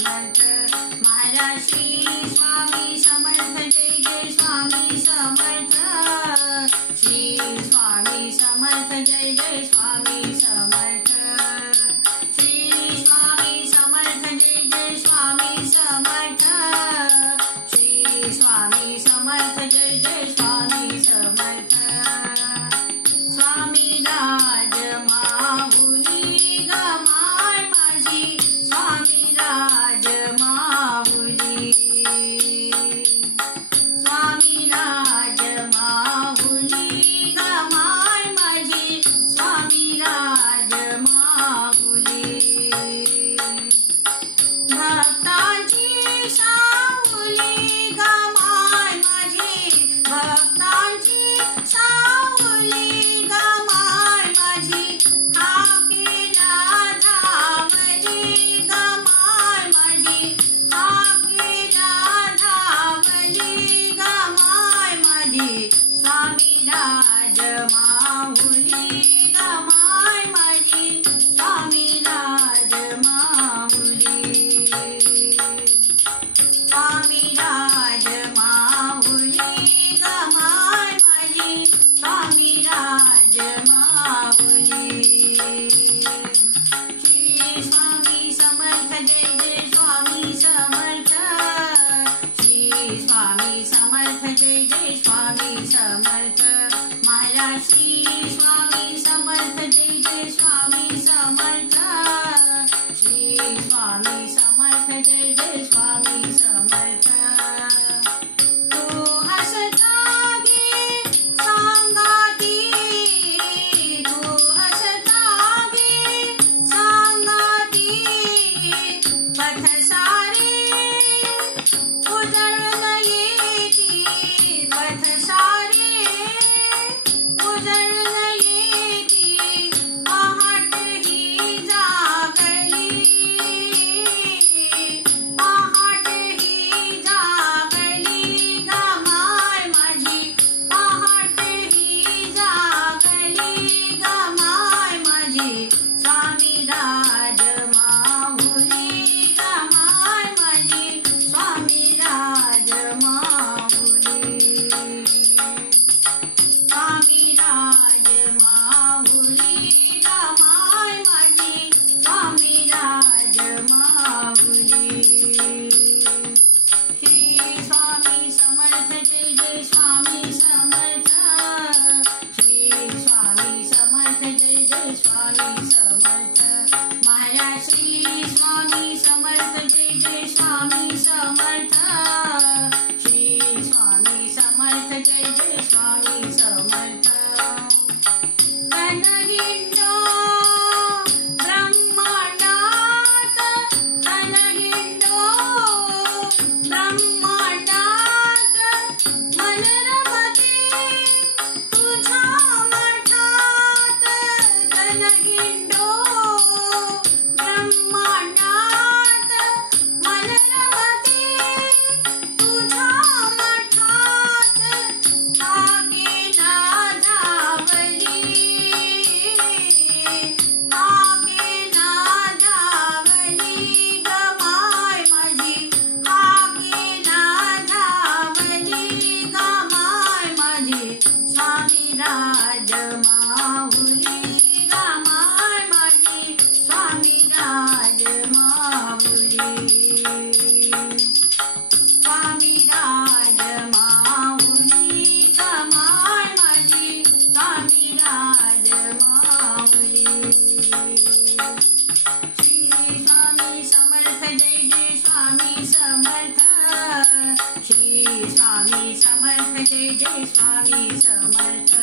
समर्थ महाराज श्री स्वामी समर्थ जय जय स्वामी समर्थ श्री स्वामी समर्थ जय जय स्वामी समर्थ श्री स्वामी समर्थ जय जय स्वामी समर्थ श्री स्वामी समर्थ जय जय स्वामी समर्थ स्वामी राज माऊली गमाय माझी स्वामी राज माऊली स्वामी राज माऊली गमाय माझी स्वामी राज माऊली भक्तांची सावली गमाय माझी भक्तांची सावली गमाय माझी हाकेला धावली गमाय माझी हाकेला धावली गमाय माझी स्वामी राज माऊली गमाय माझी स्वामी राज माऊली स्वामी राज माऊली गमाय माझी स्वामी राज माऊली श्री स्वामी समर्थ जय जय स्वामी समर्थ श्री स्वामी समर्थ जय जय स्वामी समर्थ महाराज श्री स्वामी समर्थ जय जय स्वामी समर्थ श्री स्वामी समर्थ जय जय स्वामी समर्थ तू असतागी सांगाती तू असतागी सांगाती पथ सारे उजळून येती पथ सारे उजळून येती पहाट ही जागली पहाट ही जागली गमाय माझी पहाट ही जागली गमाय माझी स्वामी राज माऊली गमाय माझी स्वामी राज माऊली स्वामी राज माऊली गमाय माझी स्वामी राज माऊली श्री स्वामी समर्थ जय जय स्वामी समर्थ श्री स्वामी समर्थ जय जय स्वामी समर्थ महाराज श्री स्वामी समर्थ जय जय स्वामी समर्थ श्री स्वामी समर्थ जय जय स्वामी समर्थ अनहिंडो ब्रह्मांडात अनहिंडो ब्रह्मांडात मन रमते तुझ्या मठात अनहिंडो ब्रह्मांडात मन रमते तुझ्या मठात हाकेला धावली हाकेला धावली गमाय माझी हाकेला धावली गमाय माझी स्वामी राज माऊली गमाय माझी स्वामी राज माऊली स्वामी राज माऊली गमाय माझी स्वामी राज माऊली श्री स्वामी समर्थ जय जय स्वामी समर्थ श्री स्वामी समर्थ जय जय स्वामी समर्थ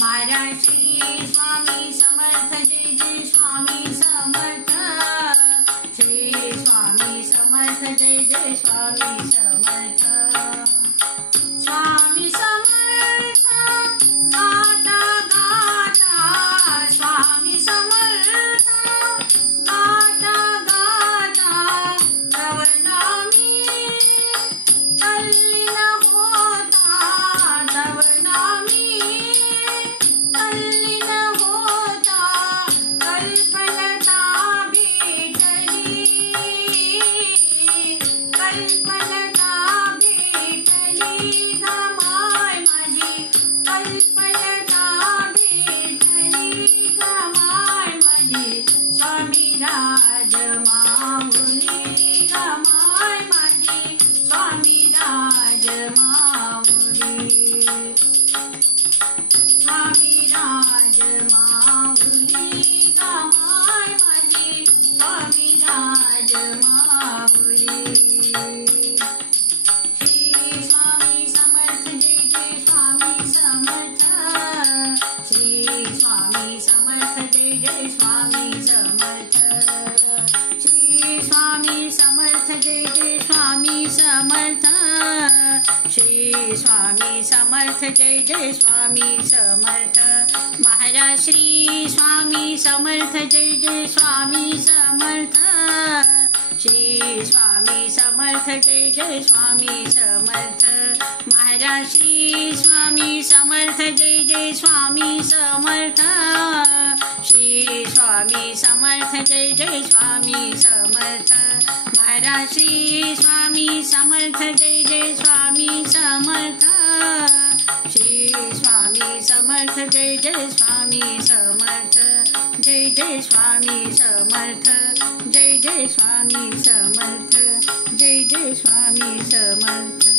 महाराज श्री स्वामी समर्थ जय जय स्वामी समर्थ श्री स्वामी समर्थ जय जय स्वामी समर्थ स्वामी समर्थ गाता गाता स्वामी समर्थ गाता गाता तव नामी तल्लीन होता तव नामी स्वामी समर्थ जय जय स्वामी समर्थ महाराज श्री स्वामी समर्थ जय जय स्वामी समर्थ श्री स्वामी समर्थ जय जय स्वामी समर्थ महाराज श्री स्वामी समर्थ जय जय स्वामी समर्थ श्री स्वामी समर्थ जय जय स्वामी समर्थ महाराज श्री स्वामी समर्थ जय जय स्वामी समर्थ श्री स्वामी समर्थ जय जय स्वामी समर्थ जय जय स्वामी समर्थ जय जय स्वामी समर्थ जय जय स्वामी समर्थ